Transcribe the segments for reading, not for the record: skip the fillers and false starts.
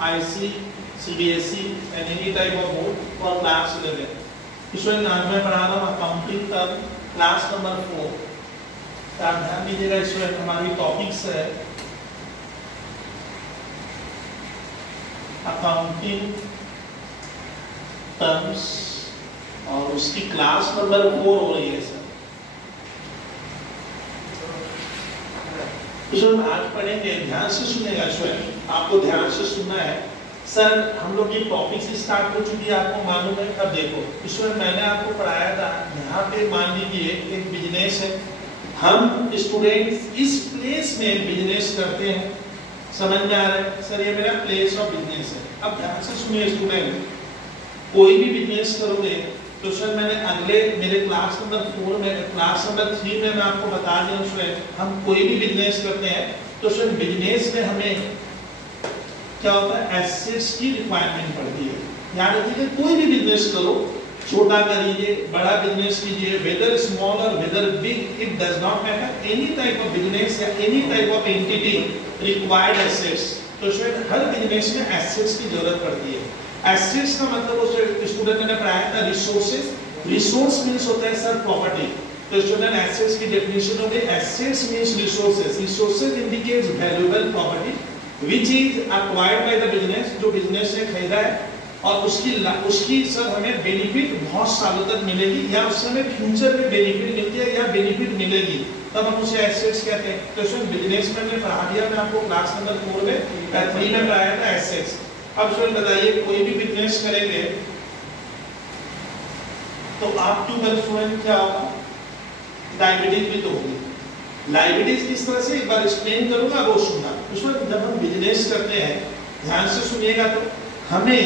IC, CBSE and any type of board for class 11. इसमें मैं पढ़ा रहा हूँ अकाउंटिंग का क्लास नंबर 4। आप ध्यान दीजिएगा, इसमें हमारी टॉपिक्स है अकाउंटिंग टर्म्स और उसकी क्लास नंबर 4 हो रही है सर। इसमें आज पढ़ेंगे, ध्यान से सुनेगा, इसमें आपको ध्यान से सुनना है। सर हम लोग की टॉपिक से स्टार्ट हो चुकी है, आपको मालूम है। अब देखो इसमें मैंने आपको पढ़ाया था, यहाँ पे मान लीजिए एक बिजनेस है, हम स्टूडेंट्स इस प्लेस में बिजनेस करते हैं, समझ में आ रहा है सर? ये मेरा प्लेस ऑफ बिजनेस है। अब ध्यान से सुनिए स्टूडेंट, कोई भी बिजनेस करोगे तो सर मैंने अगले मेरे क्लास नंबर 4 में, क्लास नंबर 3 में मैं आपको बता दिया स्टूडेंट, हम कोई भी बिजनेस करते हैं तो सर बिजनेस में हमें क्या होता है, एसेट्स की रिक्वायरमेंट पड़ती है। याद रखिए कोई भी बिजनेस करो, छोटा करिए बड़ा बिजनेस कीजिए, वेदर स्मॉल और whether big, it does not matter, any type of business या any type of entity required assets. तो स्टूडेंट हर बिजनेस में एसेट्स की जरूरत पड़ती है। एसेट्स का मतलब उस स्टूडेंट ने पढ़ाया था रिसोर्सेज। रिसोर्स मींस होता है सर प्रॉपर्टी। तो स्टूडेंट एसेट्स की डेफिनेशन हो गई, assets means resources. Resources indicates valuable property which is acquired by the business, जो बिजनेस ने खरीदा है और उसकी सर हमें बेनिफिट बहुत सालों तक मिलेगी या उससे हमें फ्यूचर में बेनिफिट मिलती है या बेनिफिट मिलेगी, तब हम उसे एसेट्स कहते हैं। तो इसमें बिजनेस में मैंने पढ़ा दिया, मैं आपको क्लास नंबर 4 में 3 में पढ़ाया था एसेट्स। अब स्टूडेंट बताइए कोई भी बिजनेस करेंगे तो आपके ऊपर स्टूडेंट क्या होगा, लायबिलिटीज भी तो होगी। लायबिलिटीज किस तरह से एक बार एक्सप्लेन करूंगा, वो सुनना। उसमें जब हम बिजनेस करते हैं, ध्यान से सुनिएगा, तो हमें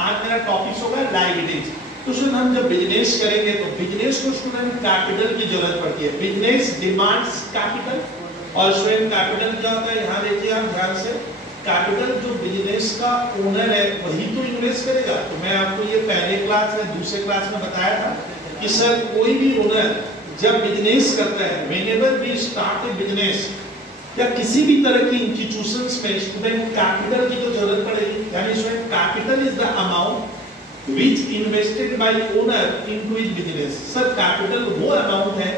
आज मेरा टॉपिक होगा लायबिलिटीज। तो सुन, हम जब बिजनेस करेंगे तो बिजनेस को स्टूडेंट कैपिटल की जरूरत पड़ती है। बिजनेस डिमांड्स कैपिटल और स्टूडेंट कैपिटल क्या होता है, यहाँ देखिए आप ध्यान से, कैपिटल जो बिजनेस का ओनर है वही तो इन्वेस्ट करेगा। तो मैं आपको ये पहले क्लास या दूसरे क्लास में बताया था कि सर कोई भी ओनर जब बिजनेस करता है, whenever we start a business या किसी भी तरह की इंस्टीट्यूशंस में स्टूडेंट कैपिटल की तो जरूरत पड़ेगी। यानी student capital is the amount which invested by owner into his business। Sir capital वो अमाउंट है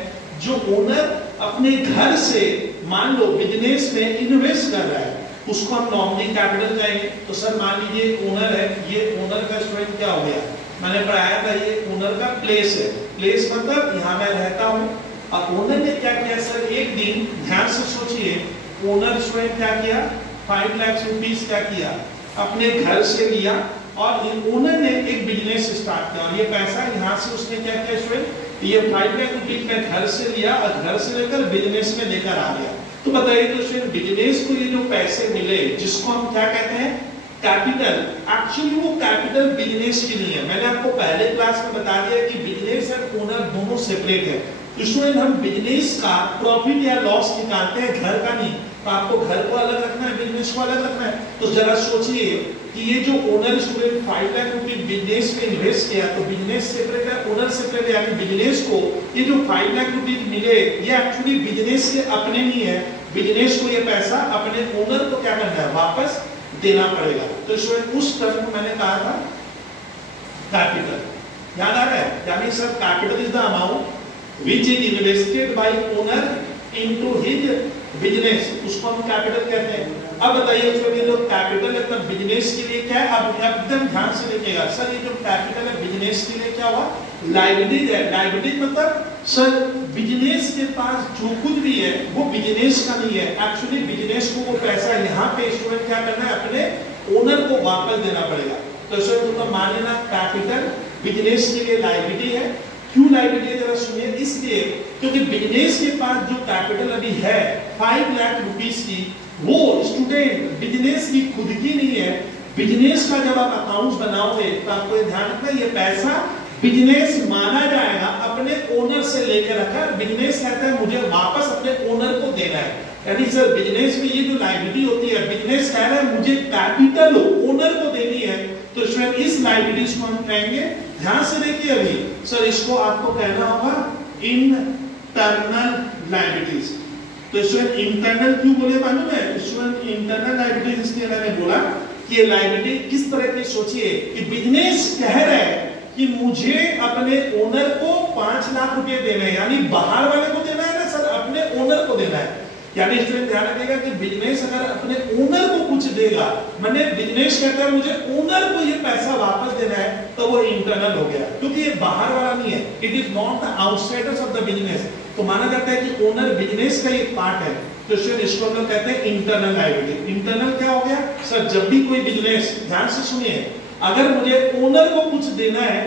जो ओनर अपने घर से मान लो बिजनेस में इन्वेस्ट कर रहा है, उसको हम नॉमिनी कैपिटल कहेंगे। तो सर मान लीजिए ओनर है, ये ओनर का स्टूडेंट क्या हो गया, मैंने पढ़ाया था ये ओनर का प्लेस है। प्लेस मतलब यहाँ मैं रहता हूँ। और ओनर ने क्या किया सर, एक दिन ध्यान से सोचिए, ओनर स्टूडेंट क्या किया, 5 लाख रुपीस क्या किया, अपने घर से लिया और ओनर ने एक बिजनेस स्टार्ट किया और ये पैसा यहाँ से उसने क्या किया स्टूडेंट, ये 5 लाख रुपीस का घर से लिया और घर से लेकर बिजनेस में लेकर आ गया। तो बताइए तो स्टूडेंट बिजनेस को ये जो पैसे मिले जिसको हम क्या कहते हैं, कैपिटल, एक्चुअली वो कैपिटल बिजनेस की नहीं है। मैंने आपको पहले क्लास में बता दिया कि बिजनेस और ओनर दोनों सेपरेट है। स्टूडेंट हम बिजनेस का प्रॉफिट या लॉस निकालते हैं, घर का नहीं। तो आपको घर को अलग रखना है, बिजनेस को अलग रखना है। तो जरा सोचिए कि ये जो ओनर स्टूडेंट 5 लाख रुपए बिजनेस में इन्वेस्ट किया, तो बिजनेस सेपरेट है, ओनर सेपरेट है। यानी बिजनेस को ये जो 5 लाख रुपए मिले ये एक्चुअली बिजनेस के अपने नहीं है। बिजनेस को ये पैसा अपने ओनर को क्या करना है, वापस देना पड़ेगा। तो स्टूडेंट उस टर्म को मैंने कहा था कैपिटल, याद आ रहा है? यानी sir capital is the amount which is invested by owner into his business, उसको हम कैपिटल कहते हैं। अब बताइए ये जो कैपिटल है तब बिजनेस के लिए क्या है, अब एकदम ध्यान से देखिएगा। सर ये जो कैपिटल है बिजनेस के लिए क्या हुआ, लायबिलिटीज है। लायबिलिटीज मतलब सर बिजनेस के पास जो कुछ भी है वो बिजनेस का नहीं है, एक्चुअली बिजनेस को वो पैसा यहाँ पे स्टूडेंट क्या करना है, अपने ओनर को वापस देना पड़ेगा। तो स्टूडेंट तो मान लेना कैपिटल बिजनेस के लिए लायबिलिटी है। क्यों लायबिलिटी जरा सुनिए, इसलिए क्योंकि बिजनेस के पास जो कैपिटल अभी है 5 लाख रुपीस की, वो स्टूडेंट बिजनेस की खुद की नहीं है। बिजनेस का जब आप अकाउंट्स बनाओगे तो आपको ध्यान रखना ये पैसा बिजनेस माना जाएगा, अपने ओनर से लेकर रखा। बिजनेस कहता है मुझे वापस अपने ओनर को देना है। यानी सर बिजनेस में ये जो लायबिलिटी होती है, बिजनेस कह रहा है मुझे कैपिटल ओनर को देनी है, तो स्टूडेंट इस लायबिलिटीज को हम कहेंगे, ध्यान से देखिए अभी सर इसको आपको कहना होगा इंटरनल लायबिलिटीज। तो स्टूडेंट इंटरनल क्यों बोले मालूम है स्टूडेंट? इंटरनल लायबिलिटीज इसलिए मैंने बोला कि लायबिलिटी किस तरह की सोचिए कि बिजनेस कह रहा है कि मुझे अपने ओनर को 5 लाख रुपए देने हैं, यानी बाहर वाले को देना है ना सर, अपने ओनर को देना है। यानी स्टूडेंट ध्यान रखिएगा कि बिजनेस अगर अपने ओनर को कुछ देगा, मैंने बिजनेस कहता है मुझे ओनर को ये पैसा वापस देना है, तो वो इंटरनल हो गया, क्योंकि ये बाहर वाला नहीं है, it is not the outsiders of the business. तो माना जाता है कि ओनर बिजनेस का एक पार्ट है, तो इसको हम लोग कहते हैं इंटरनल लायबिलिटी। इंटरनल क्या हो गया सर, जब भी कोई बिजनेस, ध्यान से सुनिए, अगर मुझे ओनर को कुछ देना है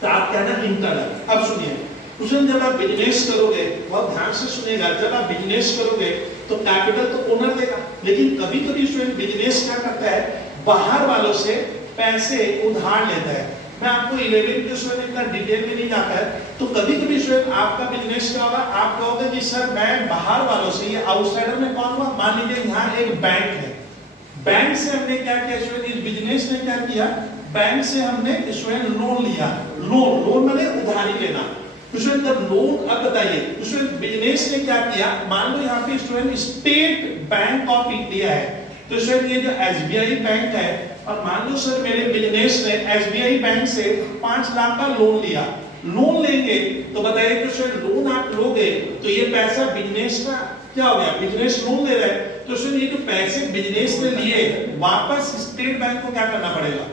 तो आप कहना इंटरनल। अब सुनिए, उसमें जब आप बिजनेस करोगे, बहुत ध्यान से सुनिएगा, जब आप बिजनेस करोगे तो कैपिटल तो ओनर देगा, लेकिन कभी कभी स्टूडेंट बिजनेस क्या करता है, बाहर वालों से पैसे उधार लेता है। मैं आपको 11 के स्टूडेंट इतना डिटेल में नहीं जाता है, तो कभी कभी स्टूडेंट आपका बिजनेस क्या होगा, आप कहोगे कि सर मैं बाहर वालों से, ये आउटसाइडर में कौन हुआ, मान लीजिए यहाँ एक बैंक है, बैंक से हमने क्या किया स्टूडेंट, इस बिजनेस ने क्या किया, बैंक से हमने स्टूडेंट लोन लिया, लोन माने उधारी लेना। स्टूडेंट जब लोन, अब बताइए स्टूडेंट बिजनेस ने क्या किया, मान लो यहाँ पे student state bank of India है, तो स्टूडेंट ये जो एसबीआई बैंक है, और मान लो सर मेरे बिजनेस ने एसबीआई बैंक से 5 लाख का लोन लिया, लोन लेंगे तो बताइए कि स्टूडेंट लोन आप लोगे तो ये पैसा बिजनेस का क्या हो गया, बिजनेस लोन ले रहा है, तो स्टूडेंट ये जो पैसे बिजनेस ने लिए वापस स्टेट बैंक को क्या करना पड़ेगा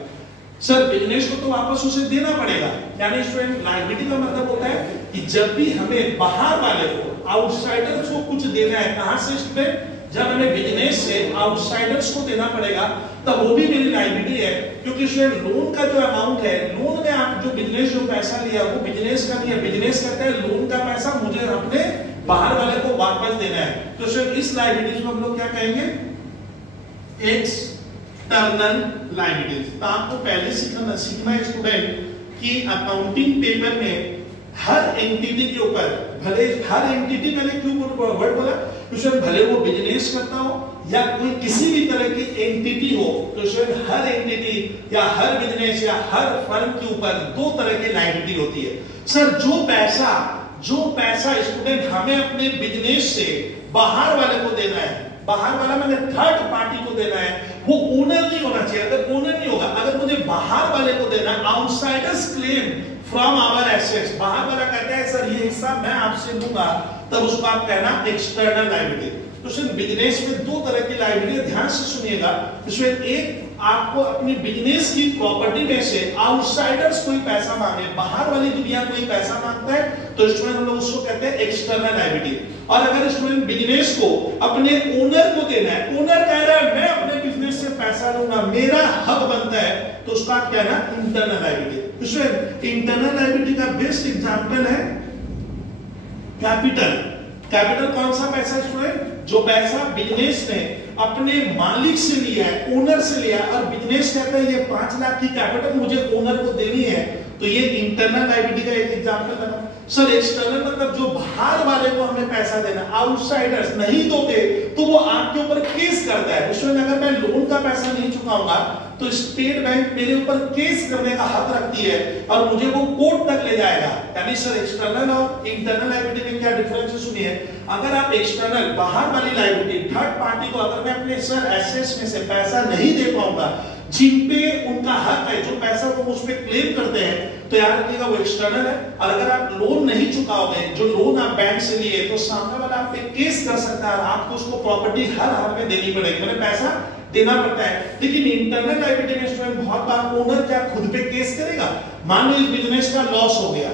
सर, बिजनेस को तो वापस उसे देना पड़ेगा। यानी स्टूडेंट लायबिलिटी का मतलब होता है कि जब भी हमें बाहर वाले को, आउटसाइडर्स को कुछ देना है, कहां से स्टूडेंट, जब हमें बिजनेस से आउटसाइडर्स को देना पड़ेगा तब वो भी मेरी लायबिलिटी है, क्योंकि स्टूडेंट लोन का जो अमाउंट है, लोन में आप जो बिजनेस जो पैसा लिया वो बिजनेस का नहीं है, बिजनेस कहता है लोन का पैसा मुझे अपने बाहर वाले को वापस देना है। तो स्टूडेंट इस लायबिलिटी को हम लोग क्या कहेंगे, एक्सटर्नल लायबिलिटीज। तो आपको पहले सीखना है स्टूडेंट कि अकाउंटिंग पेपर में हर एंटिटी के ऊपर, भले हर एंटिटी, मैंने क्यों वर्ड बोला, भले वो बिजनेस करता हो या कोई किसी भी तरह की एंटिटी हो, तो शायद हर एंटिटी या हर बिजनेस या हर फर्म के ऊपर 2 तरह की लायबिलिटी होती है। सर जो पैसा स्टूडेंट हमें अपने बिजनेस से बाहर वाले को देना है, बाहर वाला मैंने थर्ड पार्टी को देना है, वो ओनर नहीं होना चाहिए। अगर ओनर नहीं होगा, अगर मुझे बाहर वाले को देना, outsiders claim from our assets, बाहर वाला कहता है सर ये हिस्सा मैं आपसे लूंगा, तब उसको आप कहना एक्सटर्नल लायबिलिटी। तो सिर्फ बिजनेस में 2 तरह की लायबिलिटी, ध्यान से सुनिएगा। इसमें एक, आपको अपनी बिजनेस की प्रॉपर्टी में से आउटसाइडर्स कोई पैसा मांगे, बाहर वाली दुनिया कोई पैसा मांगता है, तो स्टूडेंट हम लोग उसको कहते हैं एक्सटर्नल लायबिलिटी। और अगर स्टूडेंट बिजनेस को अपने ओनर को देना है, ओनर कह रहा है मैं अपने बिजनेस से पैसा लूंगा, मेरा हक बनता है, तो उसका आप कहना internal liability. Student internal liability का बेस्ट एग्जांपल है कैपिटल। कैपिटल कौन सा पैसा स्टूडेंट, जो पैसा बिजनेस ने अपने मालिक से लिया है, ओनर से लिया, और बिजनेस कहता है ये 5 लाख की कैपिटल मुझे ओनर को देनी है, तो ये इंटरनल लायबिलिटी का एक एग्जांपल बना। सर एक्सटर्नल मतलब जो बाहर वाले को हमें पैसा देना, आउटसाइडर्स नहीं दोगे तो वो आपके ऊपर केस करता है। उसमें अगर मैं लोन का पैसा नहीं चुकाऊंगा तो स्टेट बैंक मेरे ऊपर केस करने का हक रखती है और मुझे वो कोर्ट तक ले जाएगा। यानी सर एक्सटर्नल और इंटरनल लायबिलिटी में क्या डिफरेंस है सुनिए। अगर आप एक्सटर्नल, बाहर वाली लायबिलिटी, थर्ड पार्टी को अगर मैं अपने सर एसेट्स में से पैसा नहीं दे पाऊंगा, जिन पे उनका हक है, जो पैसा वो उस पे क्लेम करते हैं, तो याद रखिएगा वो एक्सटर्नल है। और अगर आप लोन नहीं चुकाओगे, जो लोन आप बैंक से लिए, तो सामने वाला आप पे केस कर सकता है, आपको उसको प्रॉपर्टी हर हाल में देनी पड़ेगी, मैंने पैसा देना पड़ता है। लेकिन इंटरनल लायबिलिटी में स्टूडेंट बहुत बार ओनर क्या खुद पे केस करेगा। मान लो इस बिजनेस का लॉस हो गया,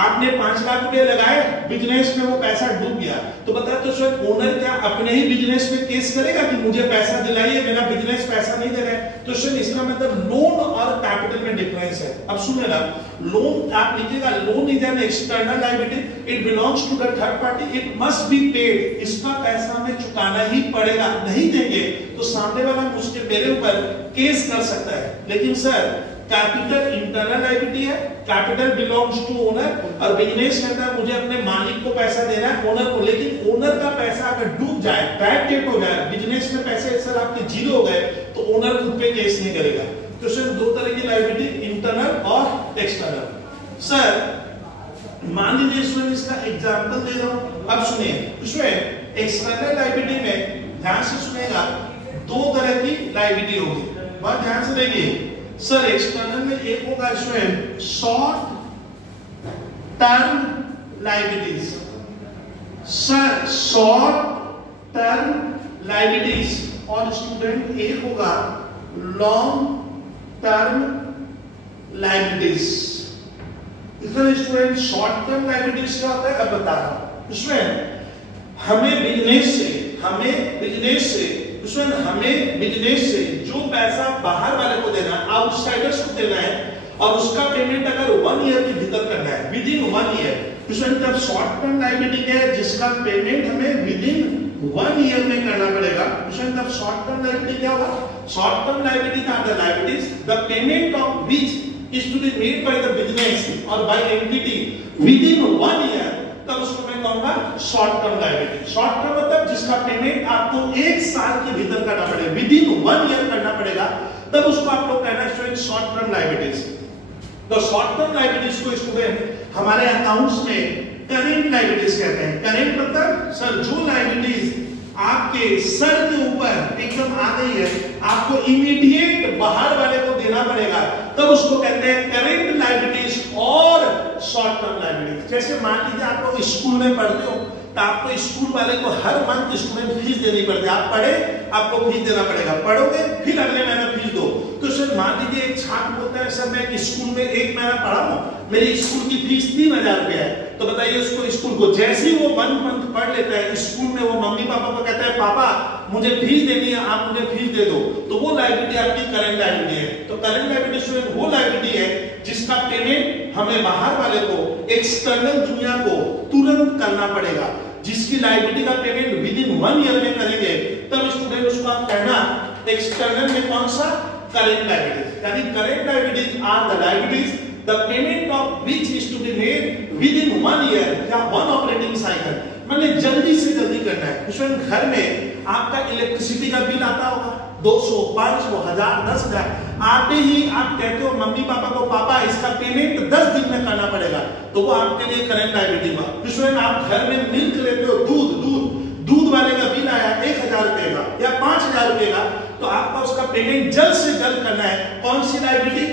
आपने 5 लाख रुपए लगाए, बिजनेस में वो पैसा डूब गया, तो बता तो सर ओनर क्या अपने ही बिजनेस में केस करेगा कि मुझे पैसा दिलाइए, मेरा बिजनेस पैसा नहीं दे रहा है। तो सर इसका मतलब लोन और कैपिटल में डिफरेंस है। अब सुनिएगा, लोन आप लिखिएगा, loan is an external liability, it belongs to the third party, it must be paid, इसका पैसा हमें चुकाना ही पड़ेगा, नहीं देंगे तो सामने वाला उसके मेरे ऊपर केस कर सकता है। लेकिन सर कैपिटल इंटरनल लायबिलिटी है, कैपिटल बिलोंग्स टू ओनर, और बिजनेस कहता है मुझे अपने मालिक को पैसा देना है, ओनर को। लेकिन ओनर का पैसा अगर डूब जाए, बैड डेट हो जाए, बिजनेस में पैसे सर आपके जीरो हो गए, तो ओनर खुद पे केस नहीं करेगा। तो सर 2 तरह की लायबिलिटी, इंटरनल और एक्सटर्नल। सर मान लीजिए इसमें इसका एग्जांपल दे रहा हूं, अब सुनिए। इसमें एक्सटर्नल लायबिलिटी में ध्यान से सुनिएगा, दो तरह की लायबिलिटी होगी, बहुत ध्यान से देखिए सर। एक्सटर्नल में एक होगा student short term liabilities, sir short term liabilities, और स्टूडेंट एक होगा लॉन्ग टर्म लायबिलिटीज। इसमें स्टूडेंट शॉर्ट टर्म लायबिलिटीज क्या होता है अब बता रहा हूं। स्टूडेंट हमें बिजनेस से जो पैसा बाहर वाले को देना है, आउटसाइडर्स को देना है, और उसका पेमेंट अगर 1 ईयर के भीतर करना है, विद इन 1 ईयर, तब शॉर्ट टर्म लायबिलिटी क्या है, जिसका पेमेंट हमें विद इन 1 ईयर में करना पड़ेगा। तब शॉर्ट टर्म लायबिलिटी क्या होगा? Short term liability are the liabilities the payment of which is to be made by the business और by entity within 1 year, तब उसको मैं कहूंगा short term liability. Short term मतलब जिसका पेमेंट आपको 1 साल के भीतर करना पड़ेगा, विद इन 1 ईयर करना पड़ेगा, तब उसको आप लोग कहना है शॉर्ट टर्म लायबिलिटीज। तो शॉर्ट टर्म लायबिलिटीज को स्टूडेंट हमारे अकाउंट्स में करेंट लायबिलिटीज कहते हैं। करेंट मतलब सर जो लायबिलिटीज आपके सर के ऊपर एकदम आ गई है, आपको इमीडिएट बाहर वाले को देना पड़ेगा, तब उसको कहते हैं करेंट लायबिलिटीज और शॉर्ट टर्म लायबिलिटीज। जैसे मान लीजिए आप लोग स्कूल में पढ़ते हो, तो आपको स्कूल वाले को हर मंथ स्टूडेंट फीस देनी पड़ती है। आप पढ़े, आपको फीस देना पड़ेगा, पढ़ोगे फिर अगले महीने फीस दो। तो सर मान लीजिए एक छात्र बोलता है सर मैं स्कूल में 1 महीना पढ़ा हूं, मेरी स्कूल की फीस 3000 रुपया है, तो बताइए उसको स्कूल को जैसे ही वो 1 मंथ पढ़ लेता है, स्कूल में वो मम्मी पापा को कहता है पापा मुझे फीस देनी है, आप मुझे फीस दे दो, तो वो लायबिलिटी आपकी करंट लायबिलिटी है। तो करंट लायबिलिटी स्टूडेंट वो लायबिलिटी है जिसका पेमेंट हमें बाहर वाले को, एक्सटर्नल दुनिया को तुरंत करना पड़ेगा, जिसकी लायबिलिटी का पेमेंट विद इन 1 ईयर में करेंगे, तब स्टूडेंट उसको आप कहना एक्सटर्नल में कौन सा? Current liabilities. यानी current liabilities are the liabilities the payment of which is to be made within 1 year या 1 ऑपरेटिंग साइकिल, मतलब जल्दी से जल्दी करना है। स्टूडेंट घर में आपका इलेक्ट्रिसिटी का बिल आता होगा 200, 500, 1000, 10,000, आते ही आप कहते हो मम्मी पापा को पापा इसका पेमेंट 10 दिन में करना पड़ेगा, तो वो आपके लिए करंट लायबिलिटी हुआ। स्टूडेंट आप घर में मिल्क लेते हो, दूध वाले का बिल आया 1000 रुपए का या 5000 रुपए का, तो आपका उसका पेमेंट जल्द से जल्द करना है। कौन सी लायबिलिटी?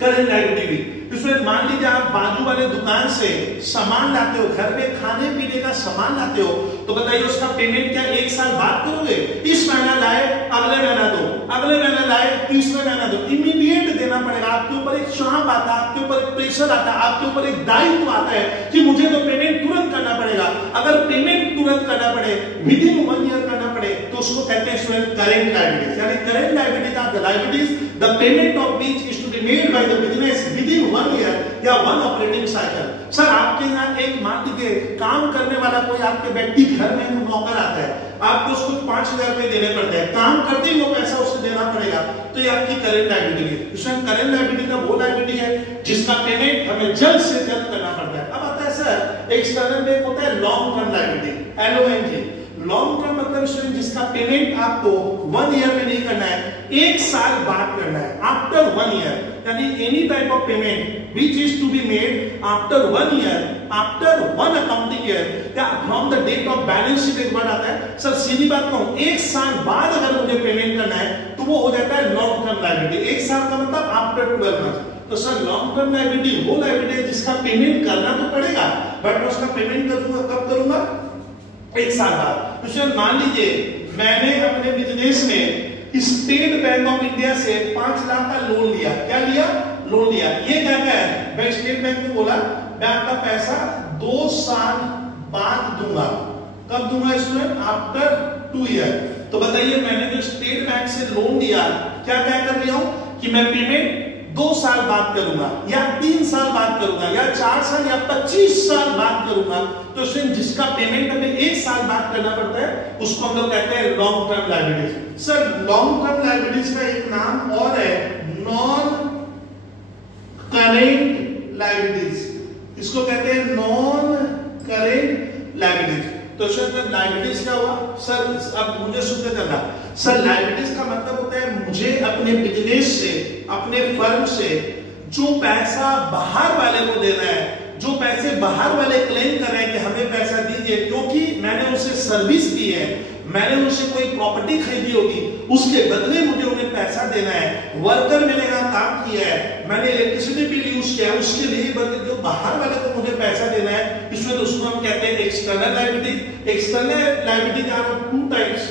करंट लायबिलिटी भी। स्टूडेंट मान लीजिए आप बाजू वाले दुकान से सामान लाते हो, घर में खाने पीने का सामान लाते हो, तो बताइए उसका पेमेंट क्या 1 साल बाद करोगे? इस महीना लाए अगले महीना दो, अगले महीना लाए तीसरे महीना दो, इमीडिएट देना पड़ेगा। आपके ऊपर एक चाप आता है, आपके ऊपर एक प्रेशर आता है, आपके ऊपर एक दायित्व आता है कि मुझे तो पेमेंट तुरंत करना पड़ेगा। अगर पेमेंट तुरंत करना पड़े, विद इन 1 ईयर करना पड़े, तो उसको कहते हैं स्टूडेंट करेंट लायबिलिटीज। यानी current liabilities are the liabilities the payment of which is to be made by the business within 1 year या 1 ऑपरेटिंग साइकिल। सर आपके यहाँ एक मान लीजिए काम करने वाला कोई आपके व्यक्ति घर में नौकर आता है, आपको उसको 5000 रुपए देने पड़ते हैं, काम करते ही वो पैसा उसे देना पड़ेगा, तो ये आपकी करंट लायबिलिटी है। इसमें करंट लायबिलिटी का वो लायबिलिटी है जिसका पेमेंट हमें जल्द से जल्द करना पड़ता है। अब आता है सर एक्सटर्नल में होता है long term liability, LONG। Long term मतलब स्टूडेंट जिसका पेमेंट आपको 1 ईयर में नहीं करना है, 1 साल बाद करना है, आफ्टर 1 ईयर। यानी any type of payment which is to be made after 1 year, after 1 accounting year या from the date of balance sheet एक बार आता है। सर सीधी बात कहूं 1 साल बाद अगर मुझे पेमेंट करना है तो वो हो जाता है लॉन्ग टर्म लायबिलिटी। 1 साल का मतलब आफ्टर 12 मंथ। तो सर लॉन्ग टर्म लायबिलिटी वो लायबिलिटी है जिसका पेमेंट करना तो पड़ेगा, बट मैं उसका पेमेंट करूंगा कब करूंगा? 1 साल बाद। तो सर मान लीजिए मैंने अपने बिजनेस में स्टेट बैंक ऑफ इंडिया से 5 लाख का लोन लिया। क्या लिया? लोन लिया। ये क्या है? मैं स्टेट बैंक को बोला मैं आपका पैसा 2 साल बाद दूंगा। कब दूंगा स्टूडेंट? After 2 year. तो बताइए मैंने जो स्टेट बैंक से लोन लिया क्या क्या कर रहा हूं कि मैं पेमेंट 2 साल बाद करूंगा या 3 साल बाद करूंगा या 4 साल या 25 साल बाद करूंगा। तो स्टूडेंट जिसका पेमेंट हमें 1 साल बाद करना पड़ता है उसको हम लोग कहते हैं long term liabilities. Sir long term liabilities का एक नाम और है नॉन करेंट लायबिलिटीज। इसको कहते हैं नॉन करेंट लायबिलिटीज। तो सर लायबिलिटीज क्या हुआ? सर अब मुझे शुद्ध करना। सर लायबिलिटीज का मतलब होता है मुझे अपने बिजनेस से, अपने फर्म से जो पैसा बाहर वाले को देना है, जो पैसे बाहर वाले क्लेम कर रहे हैं कि हमें पैसा दीजिए क्योंकि मैंने उसे सर्विस दी है, मैंने उनसे कोई प्रॉपर्टी खरीदी होगी, उसके बदले मुझे उन्हें पैसा देना है। वर्कर मैंने यहाँ काम किया है, मैंने इलेक्ट्रिसिटी बिल यूज किया है, उसके लिए बदले जो बाहर वाले को मुझे पैसा देना है, इसमें तो उसको हम कहते हैं external liabilities. External liabilities are two types,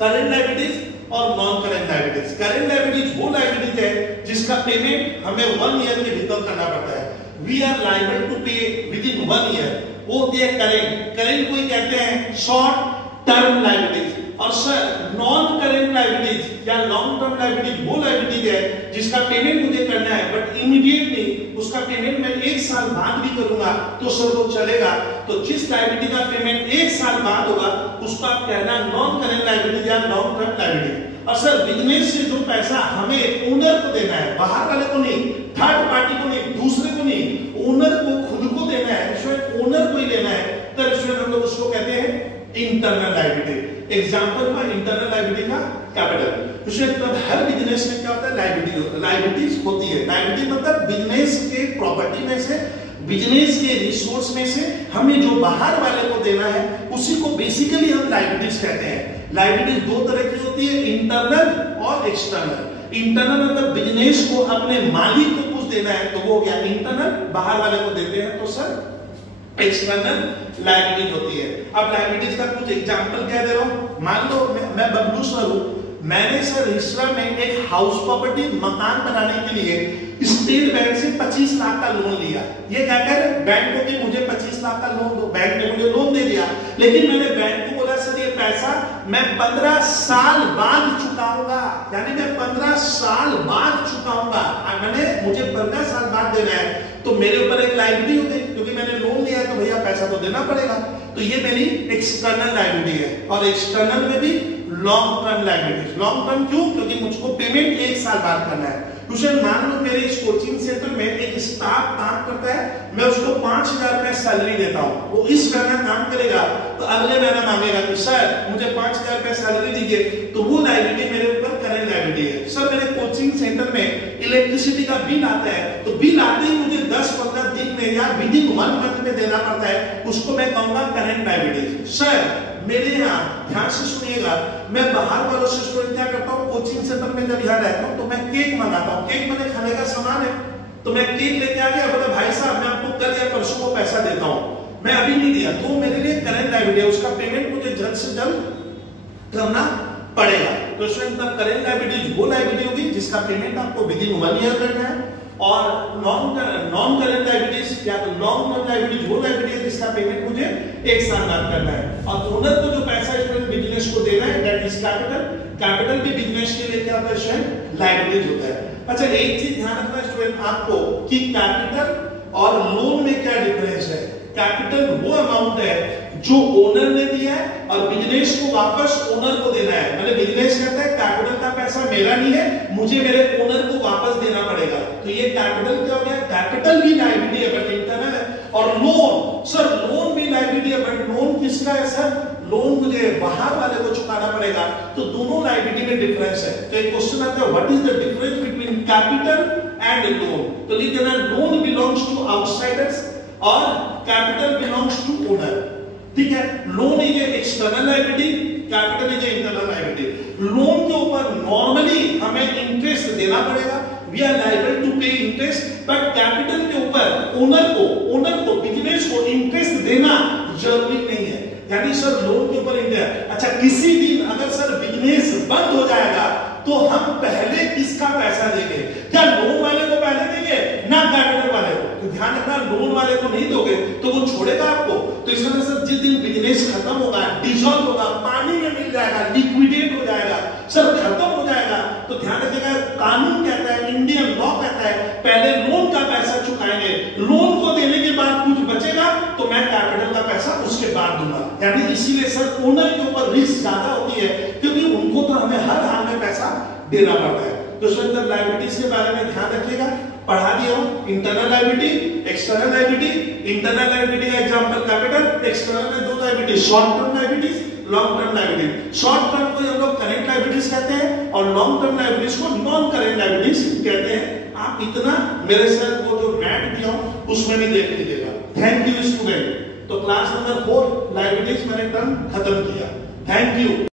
current liabilities और non current liabilities. Current liabilities वो लायबिलिटीज है जिसका पेमेंट हमें 1 ईयर के भीतर करना पड़ता है। वी आर लायबल टू पे विद इन 1 ईयर, वो होती है करेंट। करेंट को कहते हैं शॉर्ट टर्म लायबिलिटीज। और सर नॉन करेंट लायबिलिटीज या लॉन्ग टर्म लायबिलिटीज वो लायबिलिटीज है जिसका पेमेंट मुझे करना है बट इमीडिएटली उसका पेमेंट मैं 1 साल बाद भी करूंगा तो सर वो चलेगा। तो जिस लायबिलिटी का पेमेंट 1 साल बाद होगा उसको आप कहना नॉन करेंट लायबिलिटी या लॉन्ग टर्म लायबिलिटी। और सर बिजनेस से जो पैसा हमें ओनर को देना है, बाहर वाले को नहीं, थर्ड पार्टी को नहीं, दूसरे को नहीं, ओनर को खुद को देना है, इसमें ओनर को ही लेना है, तब इसमें हम लोग उसको कहते हैं इंटरनल लायबिलिटी। एग्जांपल में इंटरनल लायबिलिटी का कैपिटल। उसमें तब हर बिजनेस में क्या होता है, लायबिलिटीज होती है। लायबिलिटी मतलब बिजनेस के प्रॉपर्टी में से, बिजनेस के रिसोर्स में से हमें जो बाहर वाले को देना है उसी को बेसिकली हम लायबिलिटीज कहते हैं। लायबिलिटीज दो तरह की होती है, इंटरनल और एक्सटर्नल। इंटरनल मतलब बिजनेस को अपने मालिक को कुछ देना है तो वो हो गया इंटरनल, बाहर वाले को देते हैं तो सर एक्सटर्नल लायबिलिटीज होती है। अब लायबिलिटीज का कुछ एग्जांपल क्या दे रहा हूं, मान लो मैं बबलू सर हूं, मैंने सर रिश्ता में एक हाउस प्रॉपर्टी मकान बनाने के लिए स्टेट बैंक से 25 लाख का लोन लिया। ये क्या कह रहे बैंक को कि मुझे 25 लाख का लोन दो, बैंक ने मुझे लोन दे दिया, लेकिन मैंने बैंक को बोला सर ये पैसा मैं 15 साल बाद चुकाऊंगा, यानी मैं 15 साल बाद चुकाऊंगा, मैंने मुझे 15 साल बाद देना है, तो मेरे ऊपर एक लायबिलिटी हो गई क्योंकि मैंने लोन लिया तो भैया पैसा तो देना पड़ेगा। तो ये मेरी एक्सटर्नल लायबिलिटी है। और एक्सटर्नल में भी long term liability. Long term क्यों? क्योंकि मुझको पेमेंट 1 साल बाद करना है। दूसरे मान लो मेरे इस कोचिंग सेंटर में एक स्टाफ काम करता है, मैं उसको 5000 रुपए सैलरी देता हूँ, वो इस महीना काम करेगा तो अगले महीना मांगेगा कि सर मुझे 5000 रुपए सैलरी दीजिए, तो वो लायबिलिटी मेरे ऊपर करंट लायबिलिटी है। सर मेरे कोचिंग सेंटर में इलेक्ट्रिसिटी का बिल आता है, तो बिल आते ही मुझे 10-15 दिन में या विद इन 1 मंथ में देना पड़ता है, उसको मैं कहूंगा करंट लायबिलिटी। सर मेरे यहाँ ध्यान से सुनिएगा, मैं बाहर वालों से स्टूडेंट क्या करता हूँ, कोचिंग सेंटर में जब यहाँ रहता हूँ तो मैं केक मंगाता हूँ, केक मैंने खाने का सामान है तो मैं केक लेके आ गया, बोला भाई साहब मैं आपको कल या परसों को पैसा देता हूँ, मैं अभी नहीं दिया, तो मेरे लिए करंट लायबिलिटी है, उसका पेमेंट मुझे जल्द से जल्द करना पड़ेगा। तो इसमें करंट लायबिलिटी वो लायबिलिटी होगी जिसका पेमेंट आपको विद इन 1 ईयर करना है। और नॉन करंट लायबिलिटीज या तो लॉन्ग टर्म लायबिलिटीज वो लायबिलिटी है जिसका पेमेंट मुझे 1 साल बाद करना है। और ओनर को जो पैसा स्टूडेंट बिजनेस को देना है दैट इज कैपिटल। कैपिटल भी बिजनेस के लिए क्या होता है, लायबिलिटीज होता है। अच्छा एक चीज ध्यान रखना स्टूडेंट आपको कि कैपिटल और लोन में क्या डिफरेंस है। कैपिटल वो अमाउंट है जो ओनर ने दिया है और बिजनेस को वापस ओनर को देना है। मतलब बिजनेस कहता है कैपिटल का पैसा मेरा नहीं है, मुझे मेरे ओनर को वापस देना पड़ेगा, तो ये कैपिटल क्या हो गया, कैपिटल भी लायबिलिटी है बट इंटरनल है। और लोन, सर लोन भी लायबिलिटी है बट लोन किसका है सर, लोन मुझे बाहर वाले को चुकाना पड़ेगा, तो दोनों लायबिलिटी में डिफरेंस है। तो एक क्वेश्चन आता है what is the difference between capital and loan, तो लिख देना लोन बिलोंग्स टू आउटसाइडर्स और कैपिटल बिलोंग्स टू ओनर। ठीक है, loan is external liability, capital is internal liability. Loan के ऊपर नॉर्मली हमें इंटरेस्ट देना पड़ेगा, वी आर लायबल टू पे इंटरेस्ट, बट कैपिटल के ऊपर ओनर को बिजनेस को इंटरेस्ट देना जरूरी नहीं है। यानी सर लोन के ऊपर इंटरेस्ट, अच्छा किसी दिन अगर सर बिजनेस बंद हो जाएगा तो हम पहले किसका पैसा देंगे, क्या लोन वाले को पहले देंगे ना कैपिटल वाले को? तो ध्यान रखना लोन वाले को नहीं दोगे तो वो छोड़ेगा आपको। तो इस तरह से जिस दिन बिजनेस खत्म होगा, डिसॉल्व होगा, पानी में मिल जाएगा, लिक्विडेट हो जाएगा, सर खत्म हो जाएगा, तो ध्यान रखिएगा कानून कहता है, इंडियन लॉ कहता है पहले लोन का पैसा चुकाएंगे, लोन को देने के बाद कुछ बचेगा तो मैं कैपिटल का पैसा उसके बाद दूंगा। यानी इसीलिए सर ओनर के ऊपर रिस्क ज्यादा होती है क्योंकि उनको तो हमें हर हाल में पैसा देना पड़ता है। तो सर लायबिलिटीज के बारे में ध्यान रखिएगा, पढ़ा दिया हूं, internal liability, external liability. Internal liability का एग्जांपल कैपिटल, एक्सटर्नल में 2 liability, short term liabilities, long term liability. Short term को हम लोग करंट लायबिलिटीज कहते हैं और लॉन्ग टर्म लायबिलिटीज को नॉन करंट लायबिलिटीज कहते हैं। आप इतना मेरे साथ वो जो मैथ दिया हूं उसमें भी देख लीजिएगा। Thank you student. तो क्लास नंबर 4 लायबिलिटीज मैंने टर्म खत्म किया। Thank you.